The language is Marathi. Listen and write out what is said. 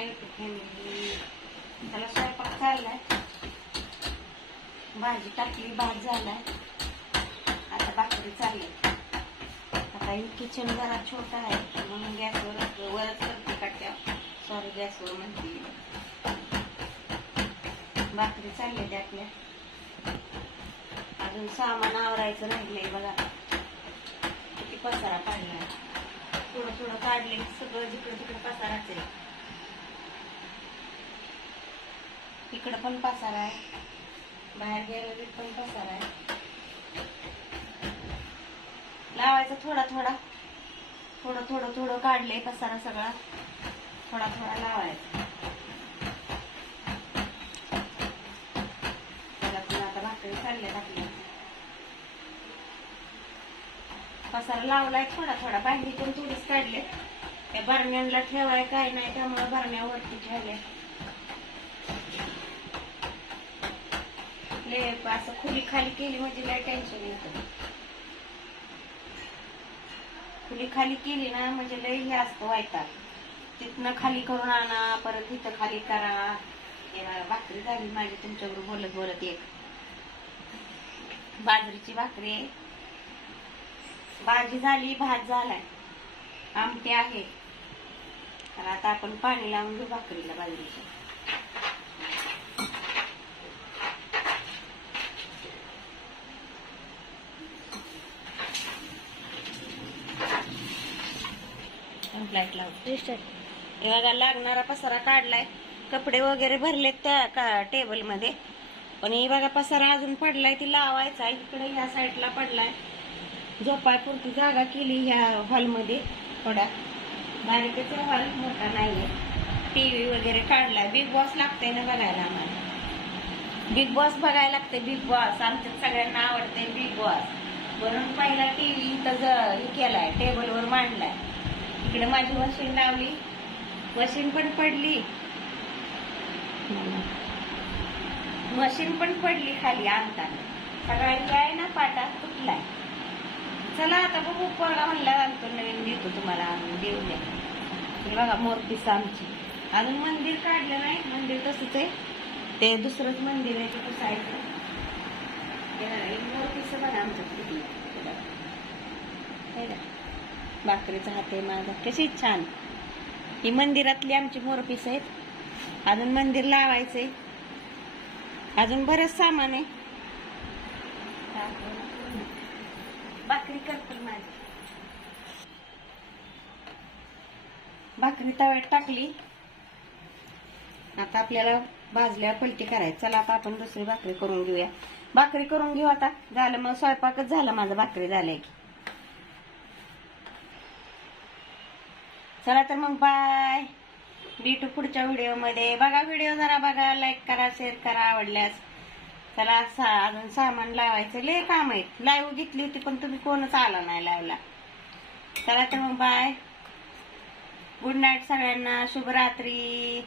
माय फॅमिली त्याला स्वयंपाक चाललाय भाजी टाकली भात झालाय आता भाकरी चालली आता ही किचन जरा छोटा आहे म्हणून गॅसवर वरच करते काट्या सॉरी गॅसवर म्हणते भाकरी चालली ते आपल्या अजून सामान आवरायचं राहिलंय बघा किती पसारा पाडलाय थोडं थोडं काढले सगळं जिकडे तिकडे पसाराच आहे इकडं पण पसारा आहे. बाहेर गेलं पण पसारा आहे. लावायचा थोडा थोडा. थोडं थोडं थोडं काढले पसारा सगळा. थोडा थोडा लावायचा. त्याला पण आता भाकरी चालले आपल्या पसारा लावलाय थोडा थोडा. बाहेर पण थोडीच काढले त्या बरण्यांना ठेवाय काय नाही त्यामुळे बरण्यावरती ठेवले आपले असं खुली खाली केली म्हणजे लय टेन्शन येतं. खुली खाली केली ना म्हणजे लय हे असतं वायतात तिथनं खाली करून आणा परत इथं खाली करा. भाकरी झाली माझी तुमच्याबरोबर बोलत बोलत एक. बाजरीची भाकरी. भाजी झाली भात झालाय. आमटी आहे. तर आता आपण पाणी लावून घेऊ भाकरीला बाजरीच्या लाइट लावतो हे बघा लागणारा पसारा काढलाय. कपडे वगैरे भरलेत त्या का टेबलमध्ये. पण हे बघा पसारा अजून पडलाय ती लावायचा इकडे ह्या साईडला पडलाय. झोपायपुरती जागा केली ह्या हॉलमध्ये थोडा. बारीकच हॉल मोठा नाहीये. टीव्ही वगैरे काढलाय. बिग बॉस लागतंय ना बघायला आम्हाला. बिग बॉस बघायला लागते बिग बॉस आमच्या सगळ्यांना आवडते बिग बॉस म्हणून पहिला टीव्ही इथं ज- हे केलाय टेबलवर मांडलाय. इकडे माझी मशीन लावली. मशीन पण पडली. मशीन पण पडली खाली आणताना. सगळ्यांची आहे ना पाटा तुटलाय. चला आता बघू पोरगा म्हणला आणतो नवीन देतो तुम्हाला आणून देऊ द्या. बघा मोरपीस आमची. अजून मंदिर काढलं नाही मंदिर तसंच आहे. ते दुसरंच मंदिर आहे तिथं साईडला. हे बघा, हे मोरपीस बघा आमचं किती. भाकरीचा हात आहे माझा. कशी छान. ही मंदिरातली आमची मोरपीस आहेत. अजून मंदिर लावायचंय. अजून बरंच सामान आहे. भाकरी करते माझी. भाकरी तव्यात टाकली. आता आपल्याला भाजल्या पलटी करायची. चला आता आपण दुसरी भाकरी करून घेऊया. भाकरी करून घेऊ आता. झालं मग स्वयंपाकच झाला. माझा भाकरी झाल्या की. चला तर मग बाय. भेटू पुढच्या व्हिडिओमध्ये. बघा व्हिडिओ जरा बघा लाईक करा शेअर करा आवडल्यास. चला सा अजून सामान लावायचं. लय काम आहेत लाईव्ह घेतली होती पण तुम्ही कोणच आला नाही लावला चला तर मग बाय. गुड नाईट सगळ्यांना. शुभरात्री.